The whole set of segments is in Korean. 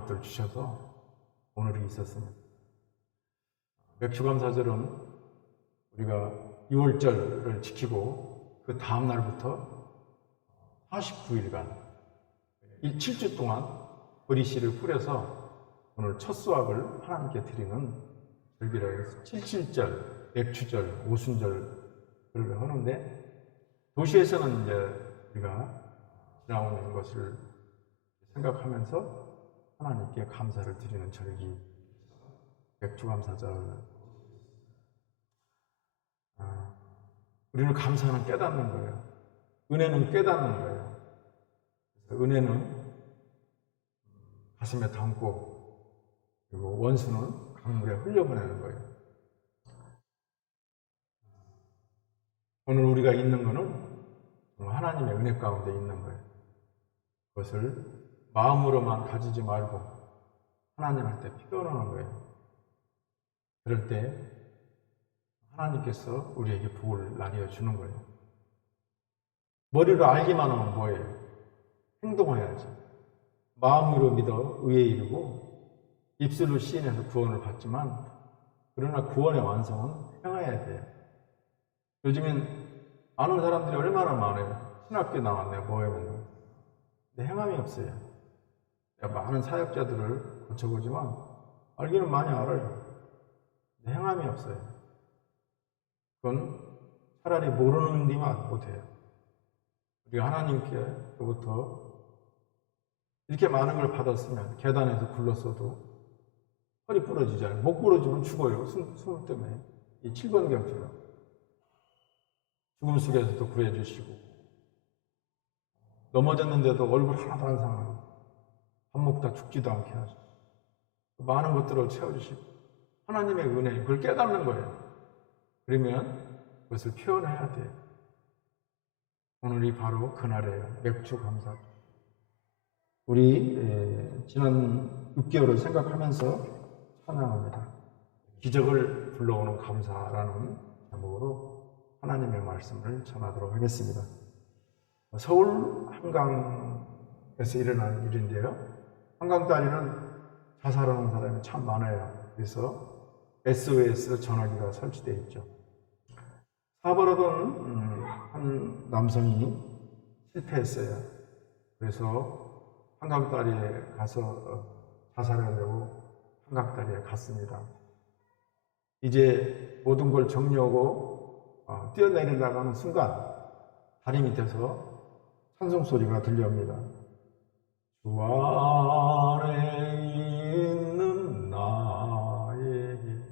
것들을 주셔서 오늘이 있었습니다. 맥주감사절은 우리가 6월절을 지키고 그 다음 날부터 49일간 7주 동안 보리씨를 뿌려서 오늘 첫 수확을 하나님께 드리는 절기라 해서 77절, 맥주절, 오순절을 하는데, 도시에서는 이제 우리가 지나오는 것을 생각하면서 하나님께 감사를 드리는 절기, 맥주감사절. 우리는 감사는 깨닫는 거예요. 은혜는 깨닫는 거예요. 그래서 은혜는 가슴에 담고, 그리고 원수는 강물에 흘려보내는 거예요. 오늘 우리가 있는 것은 하나님의 은혜 가운데 있는 거예요. 그것을 마음으로만 가지지 말고 하나님한테 표현하는 거예요. 그럴 때 하나님께서 우리에게 복을 나뉘어 주는 거예요. 머리로 알기만 하면 뭐예요? 행동해야지. 마음으로 믿어 의에 이르고 입술로 시인해서 구원을 받지만, 그러나 구원의 완성은 행해야 돼요. 요즘엔 아는 사람들이 얼마나 많아요. 신학교 나왔네, 뭐 하면. 근데 행함이 없어요. 많은 사역자들을 거쳐보지만 알기는 많이 알아요. 근데 행함이 없어요. 그건 차라리 모르는 데만 못해요. 우리가 하나님께로부터 이렇게 많은 걸 받았으면 계단에서 굴렀어도 허리 부러지잖아요. 목 부러지면 죽어요. 숨 때문에. 이 7번 경처럼. 죽음 속에서도 구해주시고, 넘어졌는데도 얼굴 하나도 안 상하고 밥 먹다 죽지도 않게 하시고, 많은 것들을 채워주시고, 하나님의 은혜, 그걸 깨닫는 거예요. 그러면 그것을 표현해야 돼요. 오늘이 바로 그날이에요. 맥주감사. 우리 지난 6개월을 생각하면서 찬양합니다. 기적을 불러오는 감사라는 제목으로 하나님의 말씀을 전하도록 하겠습니다. 서울 한강에서 일어난 일인데요. 한강다리는 자살하는 사람이 참 많아요. 그래서 SOS 전화기가 설치되어 있죠. 사업하던 한 남성이 실패했어요. 그래서 한강다리에 가서 자살하려고 한강다리에 갔습니다. 이제 모든 걸 정리하고 뛰어내리려고 하는 순간 다리 밑에서 찬송 소리가 들려옵니다. 주 안에 있는 나에게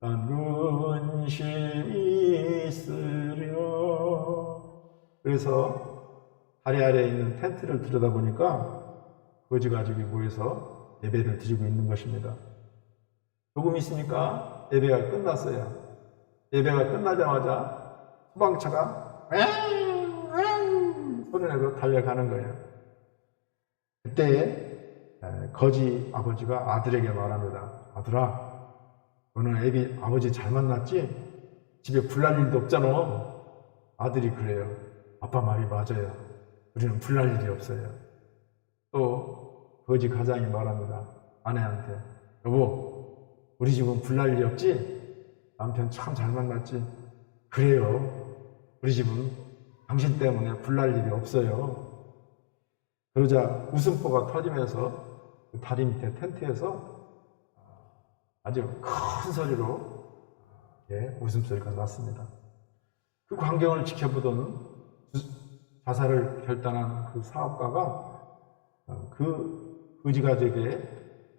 난 근심이 있으려. 그래서 다리 아래에 있는 텐트를 들여다보니까 거지 가족이 모여서 예배를 드리고 있는 것입니다. 조금 있으니까 예배가 끝났어요. 예배가 끝나자마자 소방차가 소리내고 달려가는 거예요. 그때 거지 아버지가 아들에게 말합니다. 아들아, 너는 아버지 잘 만났지? 집에 불날 일도 없잖아. 아들이 그래요. 아빠 말이 맞아요. 우리는 불날 일이 없어요. 또 거지 가장이 말합니다. 아내한테, 여보, 우리 집은 불날 일이 없지? 남편 참 잘 만났지? 그래요. 우리 집은 당신 때문에 불날 일이 없어요. 그러자 웃음보가 터지면서 그 다리 밑에 텐트에서 아주 큰 소리로 웃음소리가 났습니다. 그 광경을 지켜보던 자살을 결단한 그 사업가가 그 거지가족의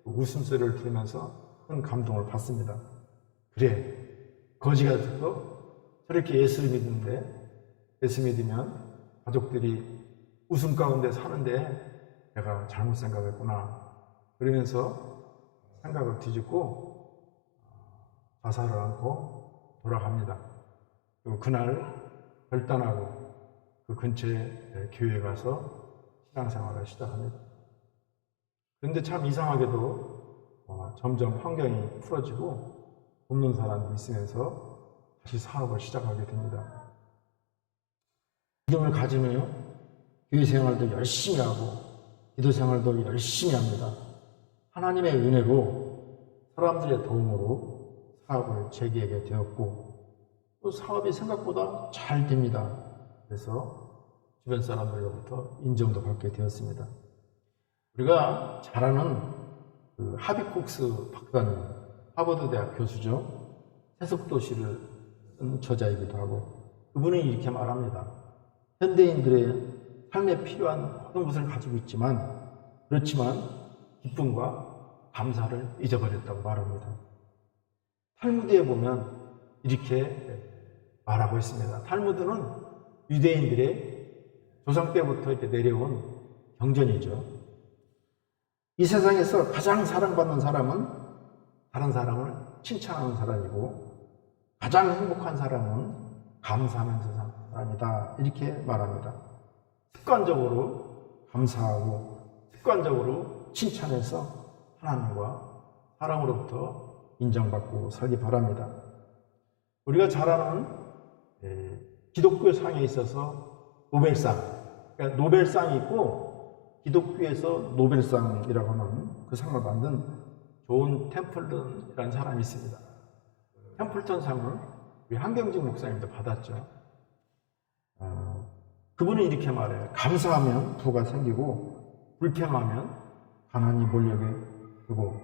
웃음소리를 들으면서 큰 감동을 받습니다. 그래, 거지가족도 저렇게 예수를 믿는데, 예수 믿으면 가족들이 웃음 가운데 사는데 내가 잘못 생각했구나. 그러면서 생각을 뒤집고 자살을 않고 돌아갑니다. 그리고 그날 결단하고 그 근처에 교회에 가서 신앙생활을 시작합니다. 그런데 참 이상하게도 점점 환경이 풀어지고 돕는 사람이 있으면서 다시 사업을 시작하게 됩니다. 믿음을 가지며 교회 생활도 열심히 하고 기도 생활도 열심히 합니다. 하나님의 은혜로 사람들의 도움으로 사업을 재개하게 되었고 또 사업이 생각보다 잘 됩니다. 그래서 주변 사람들로부터 인정도 받게 되었습니다. 우리가 잘 아는 그 하비쿡스 박사님, 하버드 대학 교수죠. 세속도시를 쓴 저자이기도 하고 그분이 이렇게 말합니다. 현대인들의 삶에 필요한 모든 것을 가지고 있지만 그렇지만 기쁨과 감사를 잊어버렸다고 말합니다. 탈무드에 보면 이렇게 말하고 있습니다. 탈무드는 유대인들의 조상 때부터 이렇게 내려온 경전이죠. 이 세상에서 가장 사랑받는 사람은 다른 사람을 칭찬하는 사람이고 가장 행복한 사람은 감사하면서 사는 사람이다. 이렇게 말합니다. 습관적으로 감사하고 습관적으로 칭찬해서 하나님과 사람으로부터 인정받고 살기 바랍니다. 우리가 잘 아는 기독교 상에 있어서 노벨상, 그러니까 노벨상이 있고 기독교에서 노벨상이라고 하는 그 상을 만든 존 템플턴이라는 사람이 있습니다. 템플턴 상을 우리 한경직 목사님도 받았죠. 그분은 이렇게 말해요. 감사하면 부가 생기고 불평하면 가난이 몰려게 되고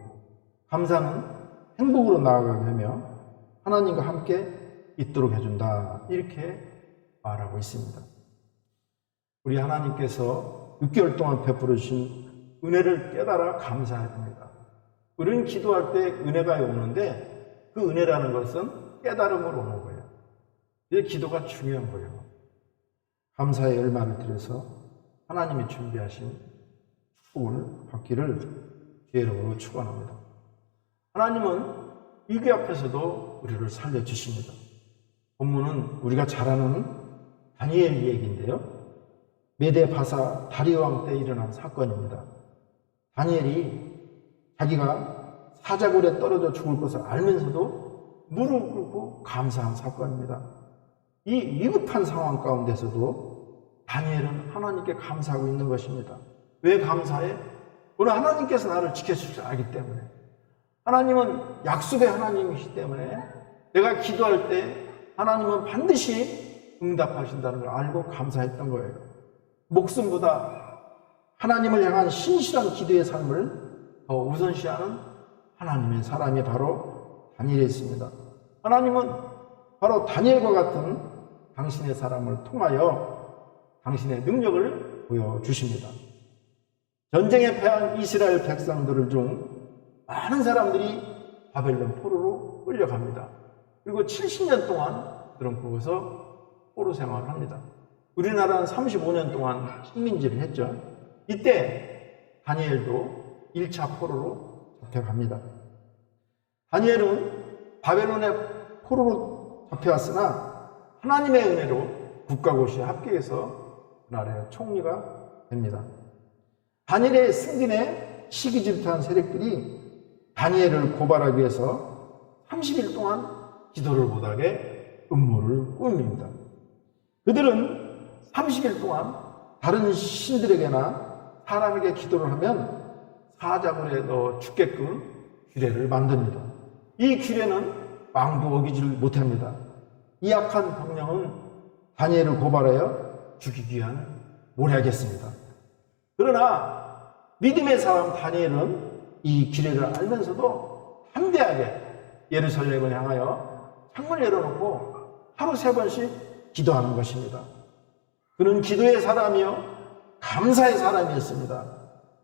감사는 행복으로 나아가게 하며 하나님과 함께 있도록 해준다. 이렇게 말하고 있습니다. 우리 하나님께서 6개월 동안 베풀어 주신 은혜를 깨달아 감사해야 됩니다. 우리는 기도할 때 은혜가 오는데 그 은혜라는 것은 깨달음으로 오는 거예요. 이 기도가 중요한 거예요. 감사의 얼마를 들여서 하나님이 준비하신 축복을 받기를 주의 이름으로 축원합니다. 하나님은 위기 앞에서도 우리를 살려주십니다. 본문은 우리가 잘 아는 다니엘 얘기인데요. 메대 바사 다리오 왕 때 일어난 사건입니다. 다니엘이 자기가 사자굴에 떨어져 죽을 것을 알면서도 무릎 꿇고 감사한 사건입니다. 이 위급한 상황 가운데서도 다니엘은 하나님께 감사하고 있는 것입니다. 왜 감사해? 오늘 하나님께서 나를 지켜줄 줄 알기 때문에. 하나님은 약속의 하나님이시기 때문에 내가 기도할 때 하나님은 반드시 응답하신다는 걸 알고 감사했던 거예요. 목숨보다 하나님을 향한 신실한 기도의 삶을 더 우선시하는 하나님의 사람이 바로 다니엘이었습니다. 하나님은 바로 다니엘과 같은 당신의 사람을 통하여 당신의 능력을 보여주십니다. 전쟁에 패한 이스라엘 백성들을 중 많은 사람들이 바벨론 포로로 끌려갑니다. 그리고 70년 동안 그런 곳에서 포로 생활을 합니다. 우리나라는 35년 동안 식민지를 했죠. 이때 다니엘도 1차 포로로 잡혀갑니다. 다니엘은 바벨론의 포로로 잡혀왔으나 하나님의 은혜로 국가고시에 합격해서 그 나라의 총리가 됩니다. 다니엘의 승진에 시기질투한 세력들이 다니엘을 고발하기 위해서 30일 동안 기도를 못하게 음모를 꾸밉니다. 그들은 30일 동안 다른 신들에게나 사람에게 기도를 하면 사자굴에 넣어 죽게끔 규례를 만듭니다. 이 규례는 왕도 어기질 못합니다. 이 악한 병령은 다니엘을 고발하여 죽이기 위한 모략이었습니다. 그러나 믿음의 사람 다니엘은 이 규례를 알면서도 담대하게 예루살렘을 향하여 창문을 열어놓고 하루 3번씩 기도하는 것입니다. 그는 기도의 사람이요 감사의 사람이었습니다.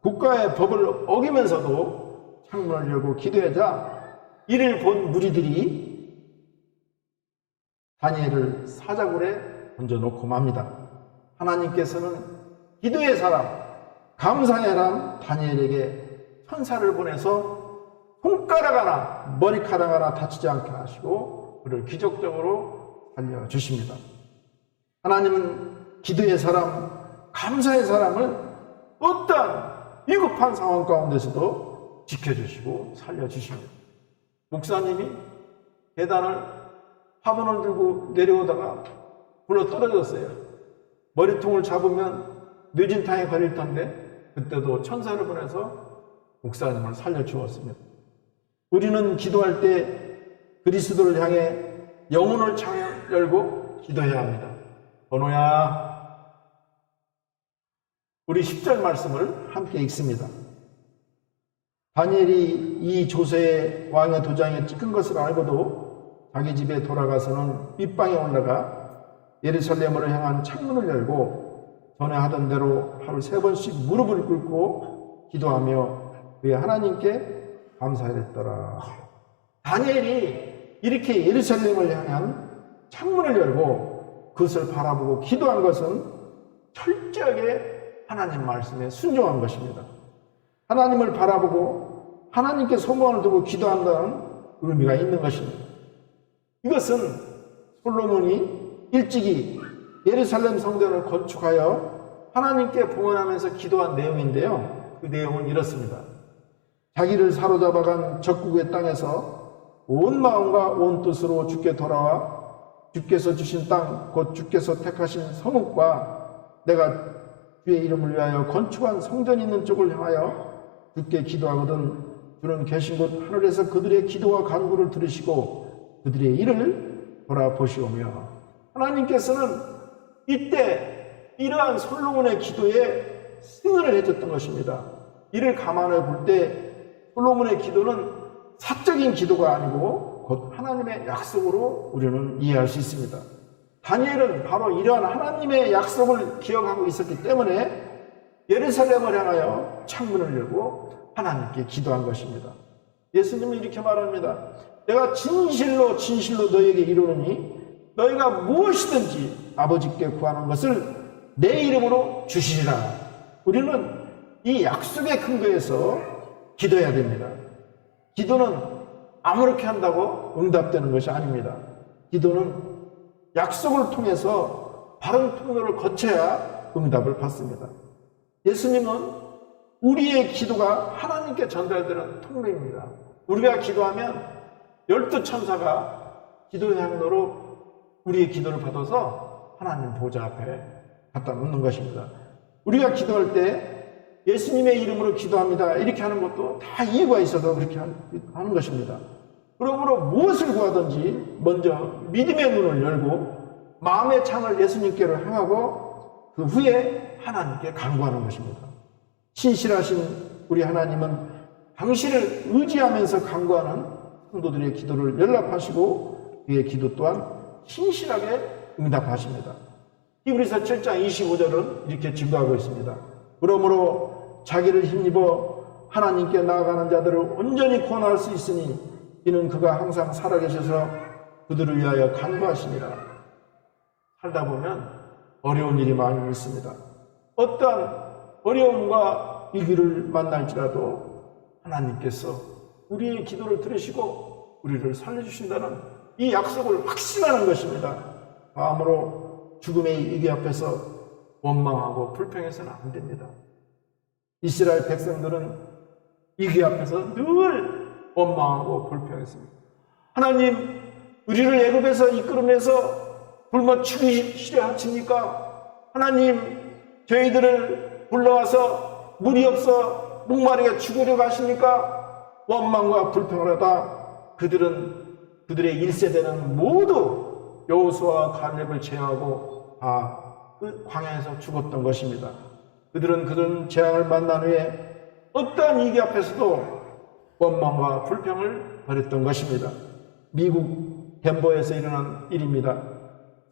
국가의 법을 어기면서도 창문을 열고 기도하자 이를 본 무리들이 다니엘을 사자굴에 던져놓고 맙니다. 하나님께서는 기도의 사람, 감사의 사람 다니엘에게 천사를 보내서 손가락 하나, 머리카락 하나 다치지 않게 하시고 그를 기적적으로 살려주십니다. 하나님은 기도의 사람, 감사의 사람을 어떠한 위급한 상황 가운데서도 지켜주시고 살려주십니다. 목사님이 계단을 화분을 들고 내려오다가 굴러 떨어졌어요. 머리통을 잡으면 뇌진탕에 걸릴 텐데 그때도 천사를 보내서 목사님을 살려주었습니다. 우리는 기도할 때 그리스도를 향해 영혼을 창을 열고 기도해야 합니다. 번호야, 우리 10절 말씀을 함께 읽습니다. 다니엘이 이 조세의 왕의 도장에 찍힌 것을 알고도 자기 집에 돌아가서는 윗방에 올라가 예루살렘으로 향한 창문을 열고 전에 하던 대로 하루 3번씩 무릎을 꿇고 기도하며 그의 하나님께 감사했더라. 다니엘이 이렇게 예루살렘을 향한 창문을 열고 그것을 바라보고 기도한 것은 철저하게 하나님 말씀에 순종한 것입니다. 하나님을 바라보고 하나님께 소망을 두고 기도한다는 의미가 있는 것입니다. 이것은 솔로몬이 일찍이 예루살렘 성전을 건축하여 하나님께 봉헌하면서 기도한 내용인데요. 그 내용은 이렇습니다. 자기를 사로잡아간 적국의 땅에서 온 마음과 온 뜻으로 주께 돌아와 주께서 주신 땅, 곧 주께서 택하신 성읍과 내가 주의 이름을 위하여 건축한 성전이 있는 쪽을 향하여 주께 기도하거든 주는 계신 곳 하늘에서 그들의 기도와 간구를 들으시고 그들의 일을 돌아보시오며, 하나님께서는 이때 이러한 솔로몬의 기도에 승인을 해줬던 것입니다. 이를 감안해 볼 때 솔로몬의 기도는 사적인 기도가 아니고 곧 하나님의 약속으로 우리는 이해할 수 있습니다. 다니엘은 바로 이러한 하나님의 약속을 기억하고 있었기 때문에 예루살렘을 향하여 창문을 열고 하나님께 기도한 것입니다. 예수님은 이렇게 말합니다. 내가 진실로 너희에게 이르노니 너희가 무엇이든지 아버지께 구하는 것을 내 이름으로 주시리라. 우리는 이 약속의 근거에서 기도해야 됩니다. 기도는 아무렇게 한다고 응답되는 것이 아닙니다. 기도는 약속을 통해서 바른 통로를 거쳐야 응답을 받습니다. 예수님은 우리의 기도가 하나님께 전달되는 통로입니다. 우리가 기도하면 12천사가 기도의 향로로 우리의 기도를 받아서 하나님 보좌 앞에 갖다 놓는 것입니다. 우리가 기도할 때 예수님의 이름으로 기도합니다. 이렇게 하는 것도 다 이유가 있어서 그렇게 하는 것입니다. 그러므로 무엇을 구하든지 먼저 믿음의 문을 열고 마음의 창을 예수님께로 향하고 그 후에 하나님께 간구하는 것입니다. 신실하신 우리 하나님은 당신을 의지하면서 간구하는 성도들의 기도를 연락하시고 그의 기도 또한 신실하게 응답하십니다. 히브리서 7장 25절은 이렇게 증거하고 있습니다. 그러므로 자기를 힘입어 하나님께 나아가는 자들을 온전히 구원할 수 있으니 이는 그가 항상 살아계셔서 그들을 위하여 간구하시니라. 살다 보면 어려운 일이 많이 있습니다. 어떠한 어려움과 위기를 만날지라도 하나님께서 우리의 기도를 들으시고 우리를 살려주신다는 이 약속을 확신하는 것입니다. 마음으로 죽음의 위기 앞에서 원망하고 불평해서는 안 됩니다. 이스라엘 백성들은 위기 앞에서 늘 원망하고 불평했습니다. 하나님, 우리를 애굽에서 이끌어내서 굶어 죽이시려 하십니까? 하나님, 저희들을 불러와서 물이 없어 목마르게 죽으려고 하십니까? 원망과 불평을 하다 그들은 그들의 1세대는 모두 여호수아와 갈렙을 제어하고 그 광야에서 죽었던 것입니다. 그들은 재앙을 만난 후에 어떠한 위기 앞에서도 원망과 불평을 벌였던 것입니다. 미국 덴버에서 일어난 일입니다.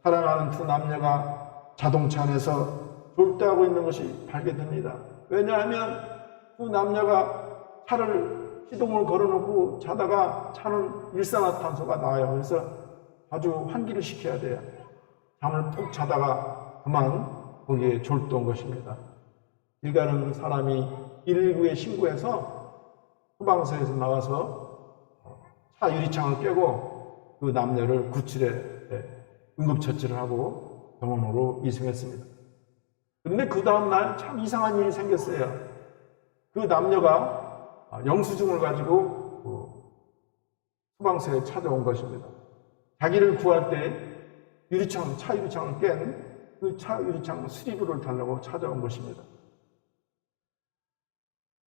사랑하는 두 남녀가 자동차 안에서 졸도하고 있는 것이 발견됩니다. 왜냐하면 두 남녀가 차를 시동을 걸어놓고 자다가 차는 일산화탄소가 나와요. 그래서 아주 환기를 시켜야 돼요. 잠을 푹 자다가 그만 거기에 졸도한 것입니다. 일 가는 사람이 119에 신고해서 소방서에서 나와서 차 유리창을 깨고 그 남녀를 구출해 응급처치를 하고 병원으로 이송했습니다. 그런데 그 다음날 참 이상한 일이 생겼어요. 그 남녀가 영수증을 가지고 소방서에 찾아온 것입니다. 자기를 구할 때 차 유리창을 깬 그 차 유리창 수리부를 달라고 찾아온 것입니다.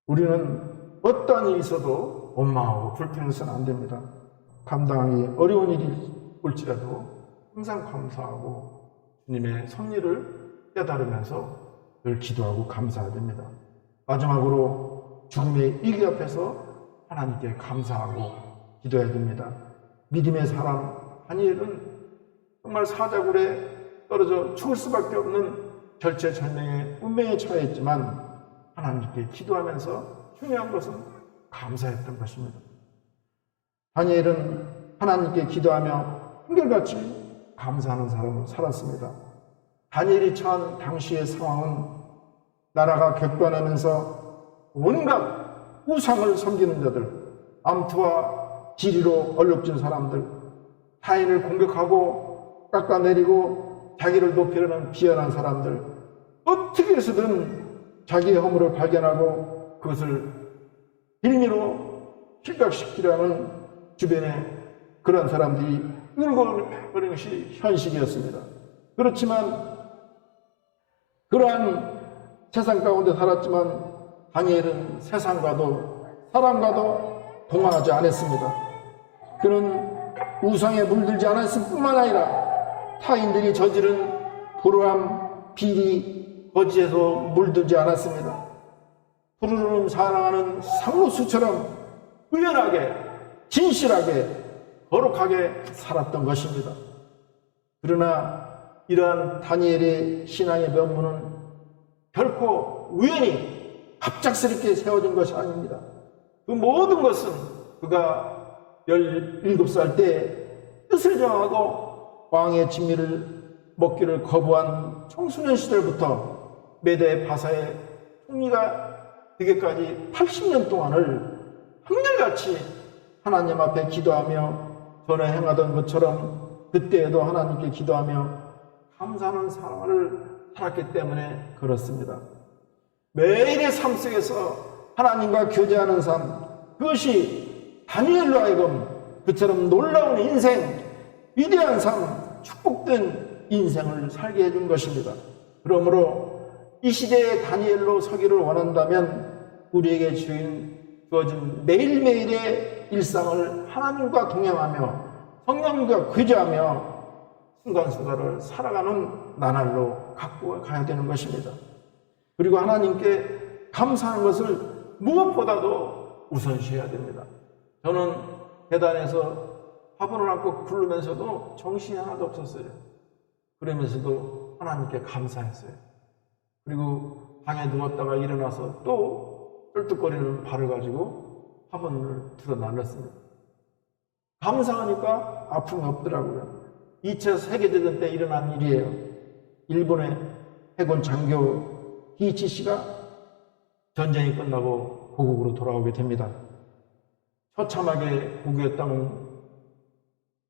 우리는 어떠한 일이 있어도 원망하고 불평해서는 안 됩니다. 감당하기 어려운 일이 올지라도 항상 감사하고 주님의 섭리를 깨달으면서 늘 기도하고 감사해야 됩니다. 마지막으로 죽음의 위기 앞에서 하나님께 감사하고 기도해야 됩니다. 믿음의 사람 다니엘은 정말 사자굴에 떨어져 죽을 수밖에 없는 절체절명의 운명에 처했지만 하나님께 기도하면서 중요한 것은 감사했던 것입니다. 다니엘은 하나님께 기도하며 한결같이 감사하는 사람으로 살았습니다. 다니엘이 처한 당시의 상황은 나라가 격변하면서 온갖 우상을 섬기는 자들, 암투와 지리로 얼룩진 사람들, 타인을 공격하고 깎아내리고 자기를 높이려는 비열한 사람들, 어떻게 해서든 자기의 허물을 발견하고 그것을 빌미로 실각시키려는 주변에 그런 사람들이 늘어버리는 것이 현실이었습니다. 그렇지만 그러한 세상 가운데 살았지만 다니엘은 세상과도 사람과도 동화하지 않았습니다. 그는 우상에 물들지 않았을 뿐만 아니라 타인들이 저지른 불우함, 비리, 거짓에서 물들지 않았습니다. 푸르름 사랑하는 상로수처럼 의연하게, 진실하게, 거룩하게 살았던 것입니다. 그러나 이러한 다니엘의 신앙의 면모는 결코 우연히 갑작스럽게 세워진 것이 아닙니다. 그 모든 것은 그가 17살 때 뜻을 정하고 왕의 진미를 먹기를 거부한 청소년 시절부터 메대 바사의 총리가 되기까지 80년 동안을 한결같이 하나님 앞에 기도하며 전에 행하던 것처럼 그때에도 하나님께 기도하며 감사하는 삶을 살았기 때문에 그렇습니다. 매일의 삶 속에서 하나님과 교제하는 삶, 그것이 다니엘로 하여금 그처럼 놀라운 인생, 위대한 삶, 축복된 인생을 살게 해준 것입니다. 그러므로 이 시대의 다니엘로 서기를 원한다면 우리에게 주어진 매일매일의 일상을 하나님과 동행하며 성령과 교제하며 순간순간을 살아가는 나날로 갖고 가야 되는 것입니다. 그리고 하나님께 감사하는 것을 무엇보다도 우선시해야 됩니다. 저는 계단에서 화분을 안고 부르면서도 정신이 하나도 없었어요. 그러면서도 하나님께 감사했어요. 그리고 방에 누웠다가 일어나서 또 쩔뚝거리는 발을 가지고 화분을 들어 날렸습니다. 감사하니까 아픔이 없더라고요. 2차 세계대전 때 일어난 일이에요. 일본의 해군 장교 히이치 씨가 전쟁이 끝나고 고국으로 돌아오게 됩니다. 처참하게 고국의 땅은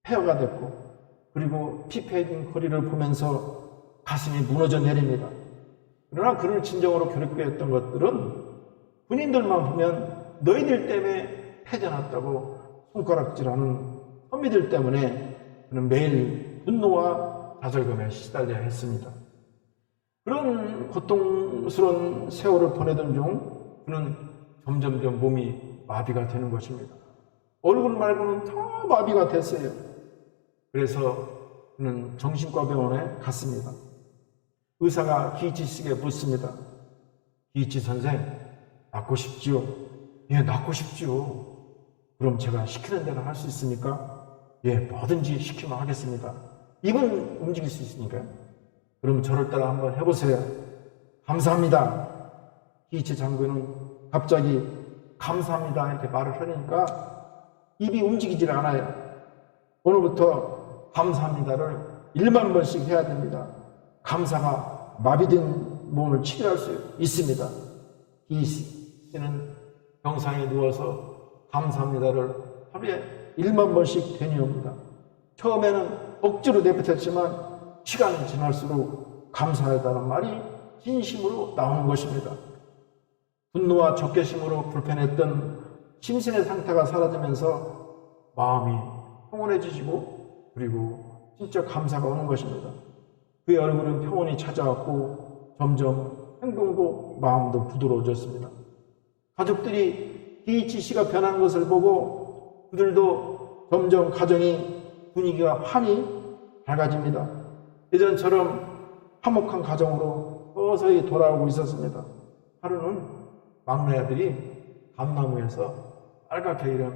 폐허가 됐고 그리고 피폐해진 거리를 보면서 가슴이 무너져 내립니다. 그러나 그를 진정으로 괴롭게 했던 것들은 군인들만 보면 너희들 때문에 패전했다고 손가락질하는 선비들 때문에 그는 매일 분노와 좌절감에 시달려야 했습니다. 그런 고통스러운 세월을 보내던 중 그는 점점점 몸이 마비가 되는 것입니다. 얼굴 말고는 다 마비가 됐어요. 그래서 그는 정신과 병원에 갔습니다. 의사가 기이치 씨에게 묻습니다. 기이치 선생, 낫고 싶지요? 예, 낫고 싶지요. 그럼 제가 시키는 대로 할 수 있습니까? 예, 뭐든지 시키면 하겠습니다. 입은 움직일 수 있으니까요. 그럼 저를 따라 한번 해보세요. 감사합니다. 기이치 장군은 갑자기 감사합니다 이렇게 말을 하니까 입이 움직이질 않아요. 오늘부터 감사합니다를 1만 번씩 해야 됩니다. 감사가 마비된 몸을 치료할 수 있습니다. 기이치는 병상에 누워서 감사합니다를 하루에 1만 번씩 되뇌옵니다. 처음에는 억지로 내뱉었지만 시간이 지날수록 감사하다는 말이 진심으로 나오는 것입니다. 분노와 적개심으로 불편했던 심신의 상태가 사라지면서 마음이 평온해지시고 그리고 진짜 감사가 오는 것입니다. 그의 얼굴은 평온이 찾아왔고 점점 행동도 마음도 부드러워졌습니다. 가족들이 BHC가 변하는 것을 보고 그들도 점점 가정이 분위기가 환히 밝아집니다. 예전처럼 화목한 가정으로 서서히 돌아오고 있었습니다. 하루는 막내 아들이 감나무에서 빨갛게 익은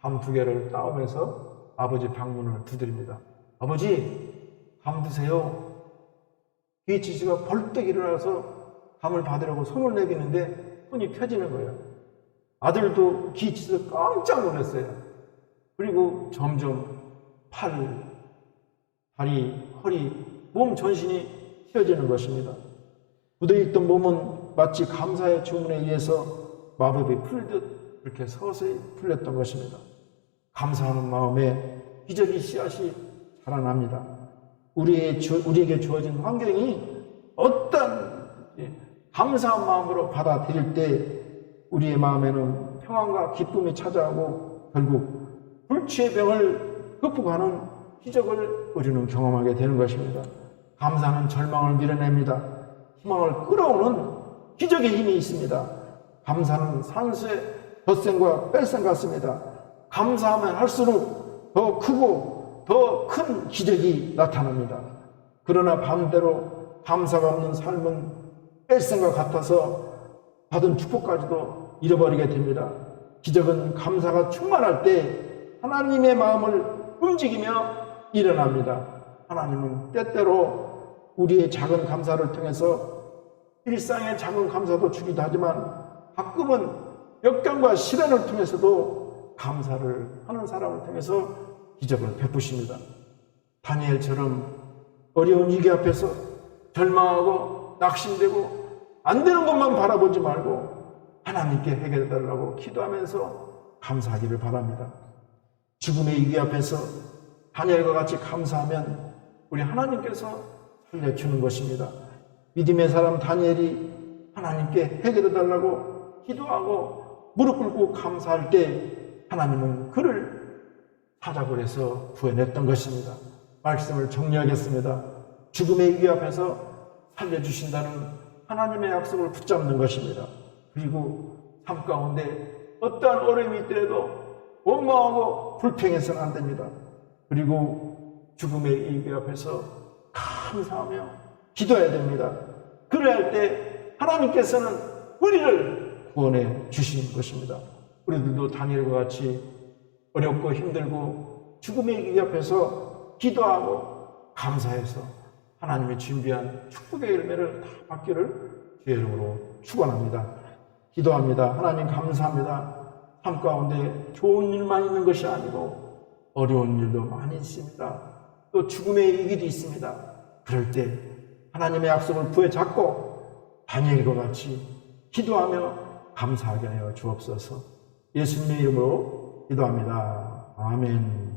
감 2개를 따오면서 아버지 방문을 두드립니다. 아버지, 감 드세요. BHC가 벌떡 일어나서 감을 받으려고 손을 내미는데 손이 펴지는 거예요. 아들도 BHC에서 깜짝 놀랐어요. 그리고 점점 팔, 다리, 허리, 몸 전신이 휘어지는 것입니다. 굳어있던 몸은 마치 감사의 주문에 의해서 마법이 풀듯 그렇게 서서히 풀렸던 것입니다. 감사하는 마음에 기적의 씨앗이 자라납니다. 우리에게 주어진 환경이 어떤 감사한 마음으로 받아들일 때 우리의 마음에는 평안과 기쁨이 찾아오고 결국 불치의 병을 극복하는 기적을 우리는 경험하게 되는 것입니다. 감사는 절망을 밀어냅니다. 희망을 끌어오는 기적의 힘이 있습니다. 감사는 산수의 덧셈과 뺄셈 같습니다. 감사하면 할수록 더 크고 더 큰 기적이 나타납니다. 그러나 반대로 감사가 없는 삶은 뺄셈과 같아서 받은 축복까지도 잃어버리게 됩니다. 기적은 감사가 충만할 때 하나님의 마음을 움직이며 일어납니다. 하나님은 때때로 우리의 작은 감사를 통해서 일상의 작은 감사도 주기도 하지만 가끔은 역경과 시련을 통해서도 감사를 하는 사람을 통해서 기적을 베푸십니다. 다니엘처럼 어려운 위기 앞에서 절망하고 낙심되고 안 되는 것만 바라보지 말고 하나님께 해결해달라고 기도하면서 감사하기를 바랍니다. 죽음의 위기 앞에서 다니엘과 같이 감사하면 우리 하나님께서 살려주는 것입니다. 믿음의 사람 다니엘이 하나님께 해결해달라고 기도하고 무릎 꿇고 감사할 때 하나님은 그를 사자굴 해서 구해냈던 것입니다. 말씀을 정리하겠습니다. 죽음의 위기 앞에서 살려주신다는 하나님의 약속을 붙잡는 것입니다. 그리고 삶 가운데 어떠한 어려움이 있더라도 원망하고 불평해서는 안 됩니다. 그리고 죽음의 위기 앞에서 감사하며 기도해야 됩니다. 그래야 할 때 하나님께서는 우리를 구원해 주시는 것입니다. 우리들도 다니엘과 같이 어렵고 힘들고 죽음의 위기 앞에서 기도하고 감사해서 하나님이 준비한 축복의 열매를 다 받기를 주의 이름으로 축원합니다. 기도합니다. 하나님 감사합니다. 삶 가운데 좋은 일만 있는 것이 아니고 어려운 일도 많이 있습니다. 또 죽음의 위기도 있습니다. 그럴 때 하나님의 약속을 부여잡고 다니엘과 같이 기도하며 감사하게 하여 주옵소서. 예수님의 이름으로 기도합니다. 아멘.